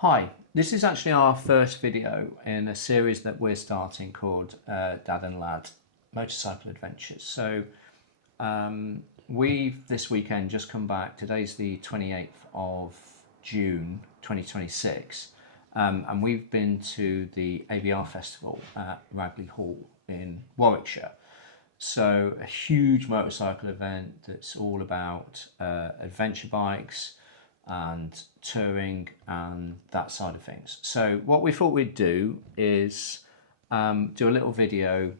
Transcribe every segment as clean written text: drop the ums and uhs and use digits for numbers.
Hi, this is actually our first video in a series that we're starting called Dad and Lad Motorcycle Adventures. So we've this weekend just come back. Today's the 28th of June 2026 and we've been to the ABR Festival at Ragley Hall in Warwickshire. So a huge motorcycle event that's all about adventure bikes and touring and that side of things. So what we thought we'd do is do a little video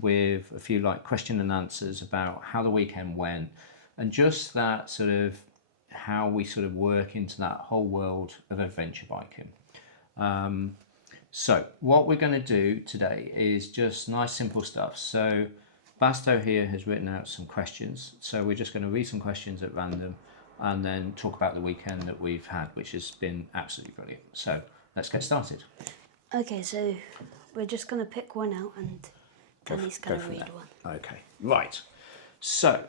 with a few like question and answers about how the weekend went and just that sort of how we sort of work into that whole world of adventure biking. So what we're going to do today is just nice simple stuff. So Basto here has written out some questions, so we're just going to read some questions at random and then talk about the weekend that we've had, which has been absolutely brilliant. So let's get started. Okay, so we're just going to pick one out and Danny's going to read one. Okay, right. So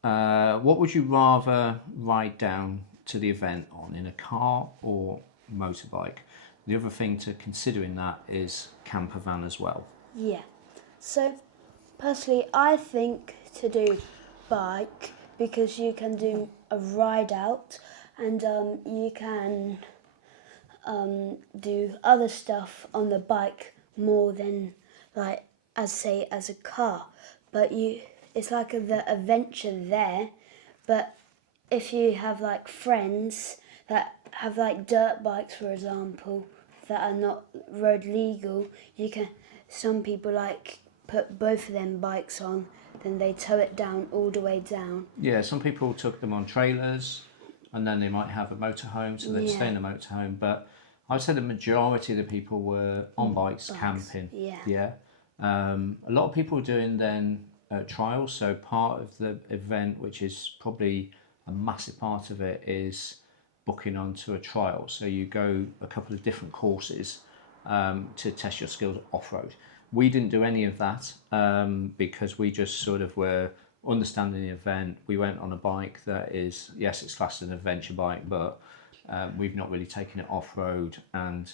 what would you rather ride down to the event on, in a car or motorbike? The other thing to consider in that is camper van as well. Yeah, so personally I think to do bike because you can do a ride out and you can do other stuff on the bike more than like as a car, but it's like the adventure there. But if you have like friends that have like dirt bikes, for example, that are not road legal, some people like put both of them bikes on, then they tow it down all the way down. Yeah, some people took them on trailers and then they might have a motorhome, so they'd stay in the motorhome. But I'd say the majority of the people were on bikes. Camping. Yeah. A lot of people were doing then trials. So part of the event, which is probably a massive part of it, is booking onto a trial. So you go a couple of different courses to test your skills off-road. We didn't do any of that because we just sort of were understanding the event. We went on a bike that is, yes, it's classed as an adventure bike, but we've not really taken it off-road. And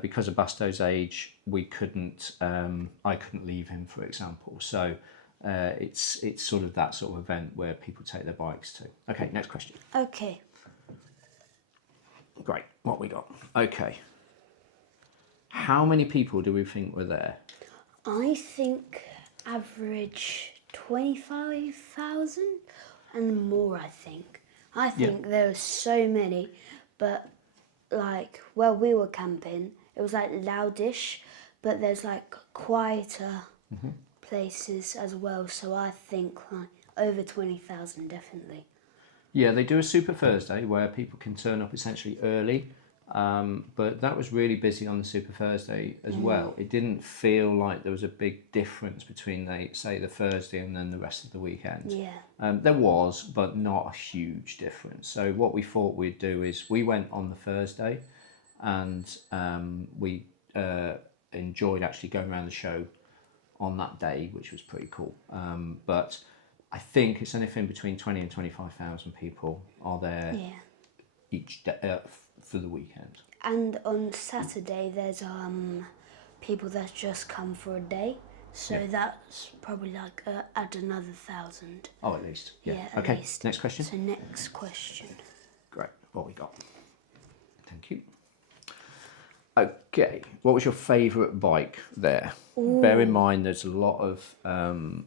because of Basto's age, we couldn't, I couldn't leave him, for example. So it's sort of that sort of event where people take their bikes to. Okay, next question. Okay. Great, what we got? Okay. How many people do we think were there? I think average 25,000 and more, I think. I think there were so many, but like where we were camping, it was like loudish, but there's like quieter places as well, so I think like over 20,000 definitely. Yeah, they do a Super Thursday where people can turn up essentially early, but that was really busy on the Super Thursday as well. It didn't feel like there was a big difference between, say, the Thursday and then the rest of the weekend. Yeah. There was, but not a huge difference. So what we thought we'd do is we went on the Thursday and we enjoyed actually going around the show on that day, which was pretty cool. But I think it's anything between 20 and 25,000 people are there each day for the weekend. And on Saturday there's people that just come for a day, so that's probably like add another 1,000. Oh, at least. Yeah. At Okay. least. Next question. So next question. Great. What we got? Thank you. Okay. What was your favourite bike there? Ooh. Bear in mind, there's a lot of the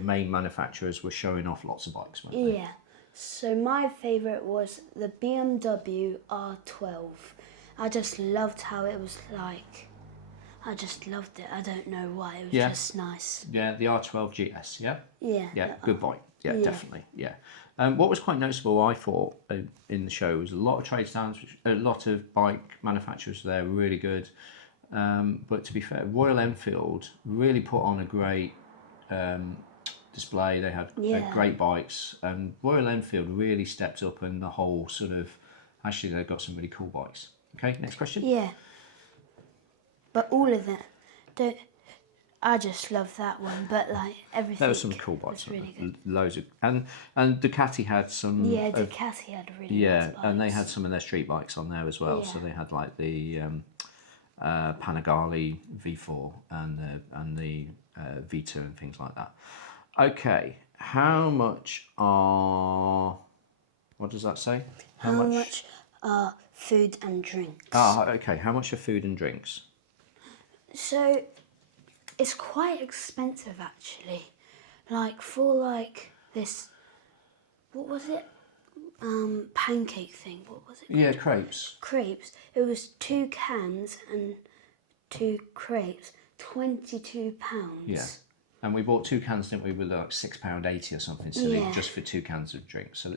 main manufacturers were showing off lots of bikes, weren't they? Yeah. So my favourite was the BMW R12. I just loved how it was like. I just loved it. I don't know why. It was just nice. Yeah, the R12 GS. Yeah. Yeah. Yeah, good bike. Yeah, definitely. Yeah. What was quite noticeable, I thought, in the show was a lot of trade stands, a lot of bike manufacturers there, really good. But to be fair, Royal Enfield really put on a great display. They had great bikes, and Royal Enfield really stepped up, and the whole sort of, actually they've got some really cool bikes. Okay, next question. Yeah. But all of them, I just love that one, but like everything. There were some cool bikes. Really good. Loads of and Ducati had some. Yeah, Ducati had really nice bikes. And they had some of their street bikes on there as well. Yeah. So they had like the Panigale V4 and the V2 and things like that. Okay, how much are? What does that say? How much are food and drinks? Okay. How much are food and drinks? So, it's quite expensive actually. Like for like this, what was it? Pancake thing. What was it? Yeah, crepes. Crepes. It was 2 cans and 2 crepes. £22. Yeah. And we bought 2 cans, didn't we, with like £6.80 or something silly, just for 2 cans of drinks. So